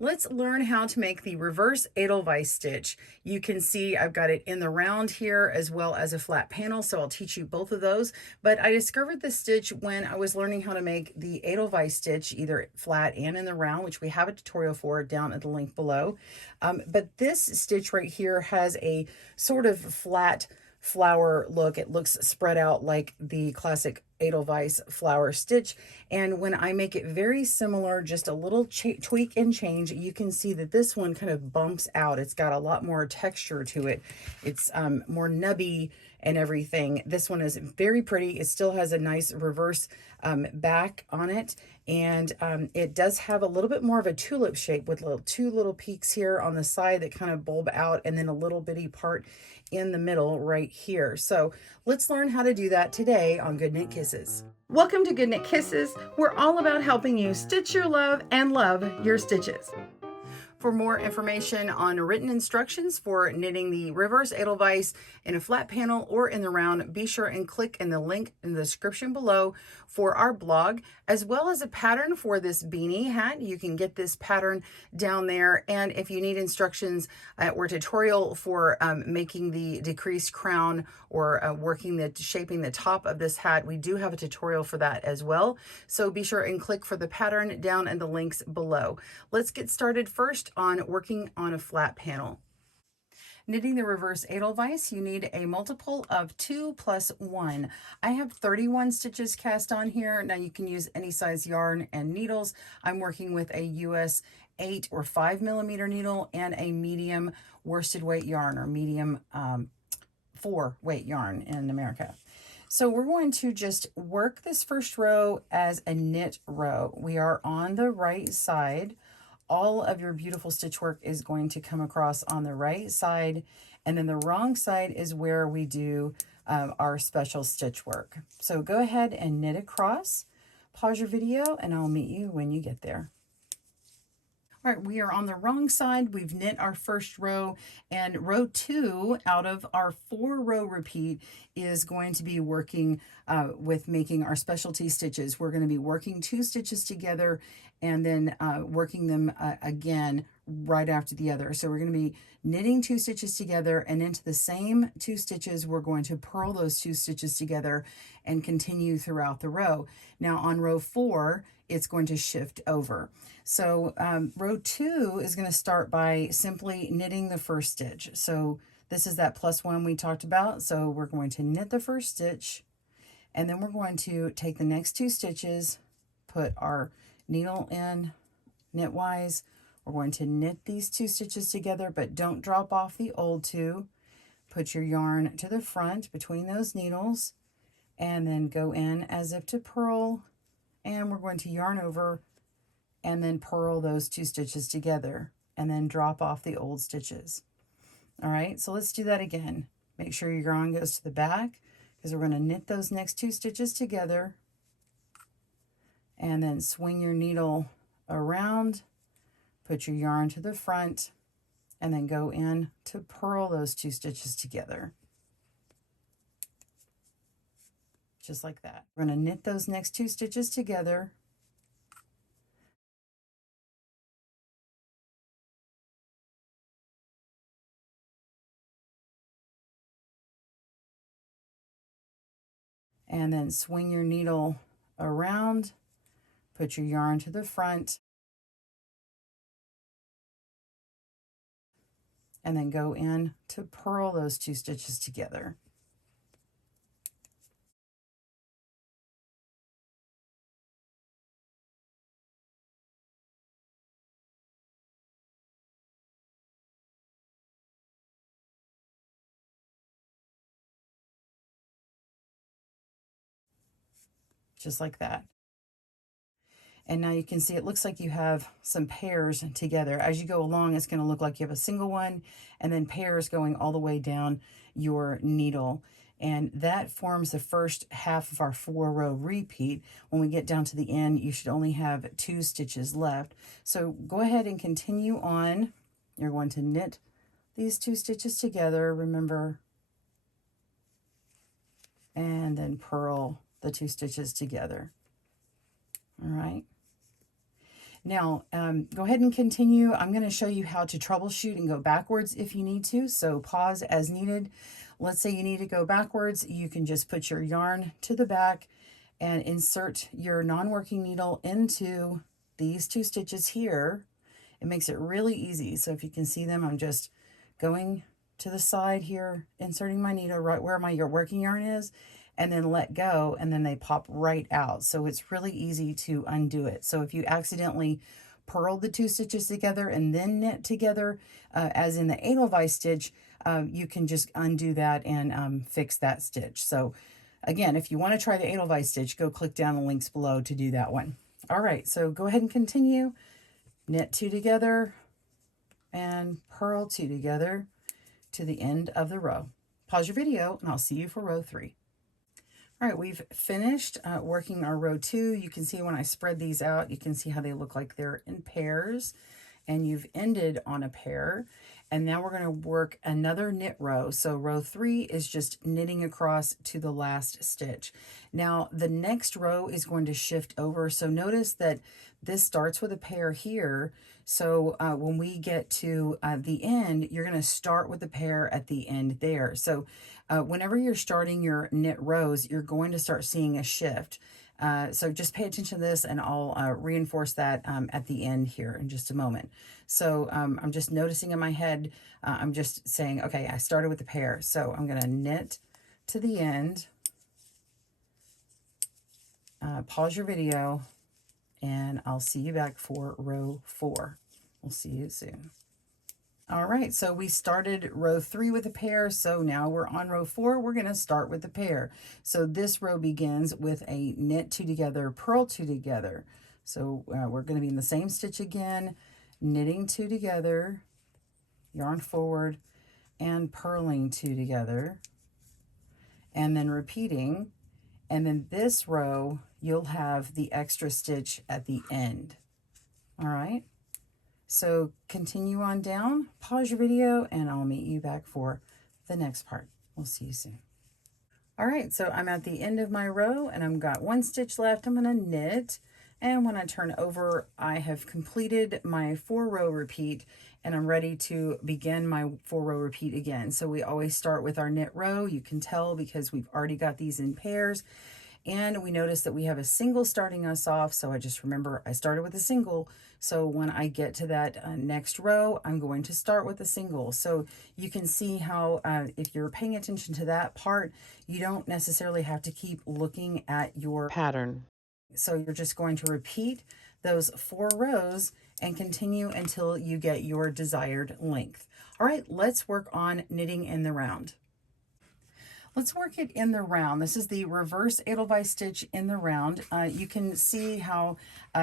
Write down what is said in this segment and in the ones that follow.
Let's learn how to make the reverse Edelweiss stitch. You can see I've got it in the round here as well as a flat panel, so I'll teach you both of those. But I discovered this stitch when I was learning how to make the Edelweiss stitch, either flat and in the round, which we have a tutorial for down at the link below. But this stitch right here has a sort of flat flower look. It looks spread out like the classic Edelweiss flower stitch. And when I make it very similar, just a little tweak and change, you can see that this one kind of bumps out. It's got a lot more texture to it. It's more nubby and everything. This one is very pretty. It still has a nice reverse back on it. And it does have a little bit more of a tulip shape with two little peaks here on the side that kind of bulb out, and then a little bitty part in the middle right here. So let's learn how to do that today on Good Knit Kisses. Welcome to Good Knit Kisses. We're all about helping you stitch your love and love your stitches. For more information on written instructions for knitting the reverse Edelweiss in a flat panel or in the round, be sure and click in the link in the description below for our blog, as well as a pattern for this beanie hat. You can get this pattern down there. And if you need instructions or tutorial for making the decreased crown or shaping the top of this hat, we do have a tutorial for that as well. So be sure and click for the pattern down in the links below. Let's get started first on working on a flat panel. Knitting the reverse Edelweiss, you need a multiple of 2 plus 1. I have 31 stitches cast on here. Now you can use any size yarn and needles. I'm working with a US 8 or 5 millimeter needle and a medium worsted weight yarn, or medium 4 weight yarn in America. So we're going to just work this first row as a knit row. We are on the right side. All of your beautiful stitch work is going to come across on the right side, and then the wrong side is where we do our special stitch work. So go ahead and knit across, pause your video, and I'll meet you when you get there. All right, we are on the wrong side. We've knit our first row, and row 2 out of our 4-row repeat is going to be working with making our specialty stitches. We're going to be working 2 stitches together and then working them again right after the other. So we're going to be knitting 2 stitches together, and into the same 2 stitches, we're going to purl those 2 stitches together and continue throughout the row. Now on row 4, it's going to shift over. So row 2 is going to start by simply knitting the first stitch. So this is that plus 1 we talked about. So we're going to knit the first stitch, and then we're going to take the next 2 stitches, put our needle in knitwise. We're going to knit these 2 stitches together, but don't drop off the old 2. Put your yarn to the front between those needles, and then go in as if to purl, and we're going to yarn over and then purl those 2 stitches together, and then drop off the old stitches. All right, so let's do that again. Make sure your yarn goes to the back, because we're going to knit those next 2 stitches together, and then swing your needle around, put your yarn to the front, and then go in to purl those 2 stitches together. Just like that. We're going to knit those next 2 stitches together, and then swing your needle around, put your yarn to the front, and then go in to purl those 2 stitches together. Just like that. And now you can see it looks like you have some pairs together. As you go along, it's going to look like you have a single one and then pairs going all the way down your needle. And that forms the first half of our 4-row repeat. When we get down to the end, you should only have 2 stitches left. So go ahead and continue on. You're going to knit these 2 stitches together, remember, and then purl the 2 stitches together. All right. Now, go ahead and continue. I'm going to show you how to troubleshoot and go backwards if you need to. So pause as needed. Let's say you need to go backwards. You can just put your yarn to the back and insert your non-working needle into these 2 stitches here. It makes it really easy. So if you can see them, I'm just going to the side here, inserting my needle right where my working yarn is, and then let go, and then they pop right out. So it's really easy to undo it. So if you accidentally purled the 2 stitches together and then knit together, as in the Edelweiss stitch, you can just undo that and fix that stitch. So again, if you want to try the Edelweiss stitch, go click down the links below to do that one. All right, so go ahead and continue. Knit 2 together and purl 2 together to the end of the row. Pause your video and I'll see you for row 3. All right, we've finished working our row 2. You can see when I spread these out, you can see how they look like they're in pairs, and you've ended on a pair. And now we're going to work another knit row. So row 3 is just knitting across to the last stitch. Now the next row is going to shift over. So notice that this starts with a pair here. So when we get to the end, you're going to start with the pair at the end there. So whenever you're starting your knit rows, you're going to start seeing a shift. So just pay attention to this, and I'll reinforce that at the end here in just a moment. So I'm just noticing in my head, I'm just saying, okay, I started with the pair. So I'm going to knit to the end, pause your video, and I'll see you back for row 4. We'll see you soon. All right, so we started row 3 with a pair, so now we're on row 4. We're going to start with the pair. So this row begins with a knit 2 together, purl 2 together. So we're going to be in the same stitch again, knitting 2 together, yarn forward, and purling 2 together, and then repeating. And then this row, you'll have the extra stitch at the end. All right. So continue on down, pause your video, and I'll meet you back for the next part. We'll see you soon. All right, so I'm at the end of my row and I've got 1 stitch left. I'm going to knit, and when I turn over, I have completed my 4-row repeat, and I'm ready to begin my 4-row repeat again. So we always start with our knit row. You can tell because we've already got these in pairs. And we notice that we have a single starting us off. So I just remember I started with a single. So when I get to that next row, I'm going to start with a single. So you can see how if you're paying attention to that part, you don't necessarily have to keep looking at your pattern. So you're just going to repeat those 4 rows and continue until you get your desired length. All right, let's work on knitting in the round. Let's work it in the round. This is the reverse Edelweiss stitch in the round. You can see how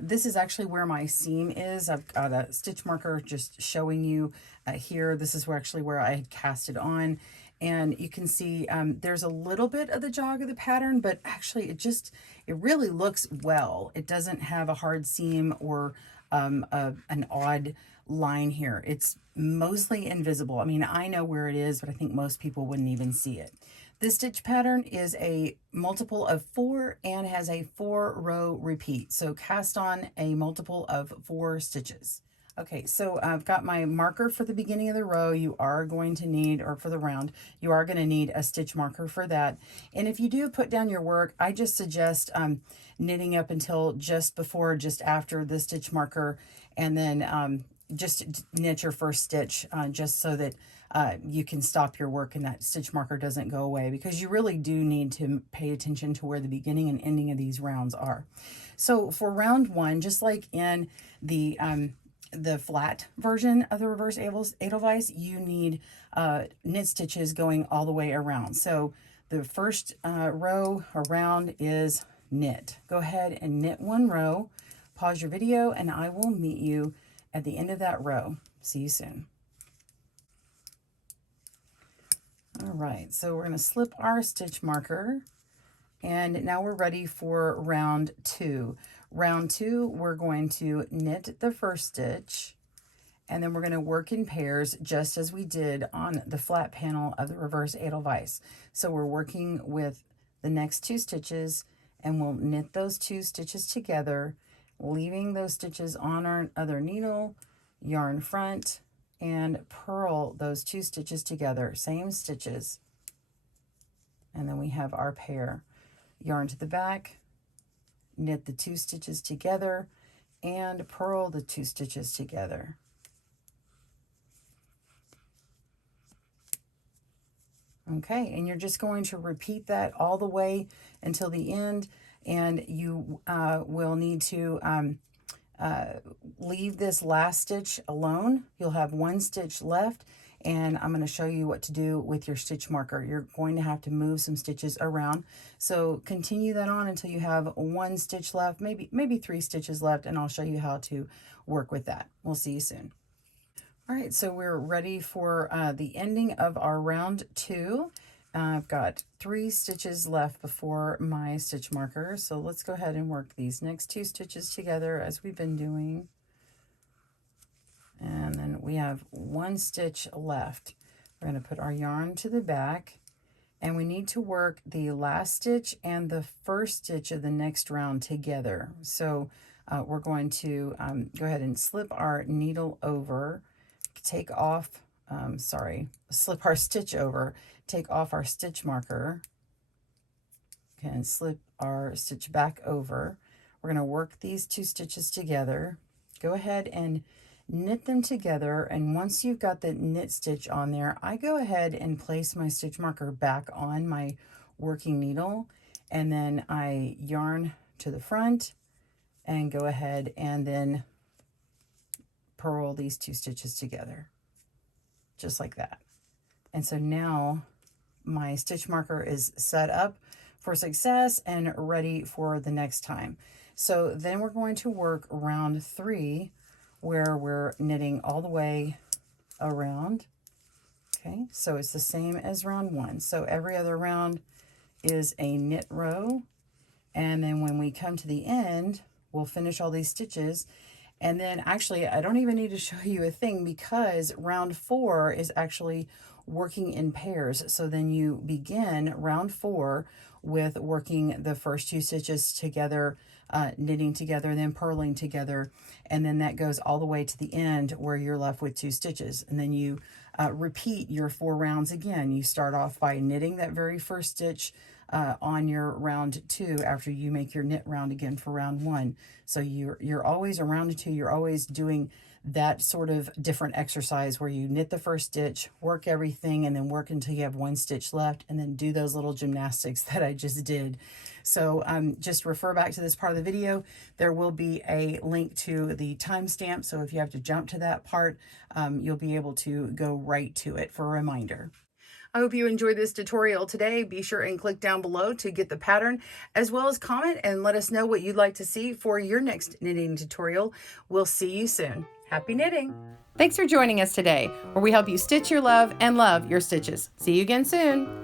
this is actually where my seam is. I've got a stitch marker just showing you here. This is actually where I had cast it on. And you can see there's a little bit of the jog of the pattern, but actually it really looks well. It doesn't have a hard seam or an odd line here. It's mostly invisible. I mean, I know where it is, but I think most people wouldn't even see it. This stitch pattern is a multiple of 4 and has a 4-row repeat. So cast on a multiple of 4 stitches. Okay, so I've got my marker for the beginning of the row. You are going to need, or for the round, you are going to need a stitch marker for that. And if you do put down your work, I just suggest knitting up until just before, just after the stitch marker, and then just knit your first stitch just so that you can stop your work and that stitch marker doesn't go away, because you really do need to pay attention to where the beginning and ending of these rounds are. So for round 1, just like in the flat version of the reverse Edelweiss, you need knit stitches going all the way around. So the first row around is knit. Go ahead and knit 1 row, pause your video, and I will meet you at the end of that row. See you soon. All right, so we're going to slip our stitch marker, and now we're ready for round 2. Round 2, we're going to knit the first stitch, and then we're going to work in pairs just as we did on the flat panel of the reverse Edelweiss. So we're working with the next 2 stitches, and we'll knit those 2 stitches together. leaving those stitches on our other needle, yarn front, and purl those 2 stitches together, same stitches. And then we have our pair. Yarn to the back, knit the 2 stitches together, and purl the 2 stitches together. Okay, and you're just going to repeat that all the way until the end, and you will need to leave this last stitch alone. You'll have 1 stitch left, and I'm going to show you what to do with your stitch marker. You're going to have to move some stitches around. So continue that on until you have 1 stitch left, maybe 3 stitches left, and I'll show you how to work with that. We'll see you soon. All right, so we're ready for the ending of our round 2. I've got 3 stitches left before my stitch marker, so let's go ahead and work these next 2 stitches together as we've been doing. And then we have 1 stitch left. We're going to put our yarn to the back, and we need to work the last stitch and the first stitch of the next round together. So we're going to go ahead and slip our needle over, take off, slip our stitch over, take off our stitch marker, and slip our stitch back over. We're going to work these 2 stitches together. Go ahead and knit them together, and once you've got the knit stitch on there, I go ahead and place my stitch marker back on my working needle, and then I yarn to the front and go ahead and then purl these 2 stitches together, just like that. And so now my stitch marker is set up for success and ready for the next time. So then we're going to work round 3, where we're knitting all the way around. Okay, so it's the same as round 1. So every other round is a knit row, and then when we come to the end, we'll finish all these stitches. And then actually, I don't even need to show you a thing, because round 4 is actually working in pairs. So then you begin round 4 with working the first 2 stitches together, knitting together, then purling together, and then that goes all the way to the end where you're left with 2 stitches. And then you repeat your 4 rounds again. You start off by knitting that very first stitch on your round 2 after you make your knit round again for round 1. So you're always around 2, you're always doing that sort of different exercise where you knit the first stitch, work everything, and then work until you have 1 stitch left, and then do those little gymnastics that I just did. So just refer back to this part of the video. There will be a link to the timestamp, so if you have to jump to that part, you'll be able to go right to it for a reminder. I hope you enjoyed this tutorial today. Be sure and click down below to get the pattern, as well as comment and let us know what you'd like to see for your next knitting tutorial. We'll see you soon. Happy knitting! Thanks for joining us today, where we help you stitch your love and love your stitches. See you again soon.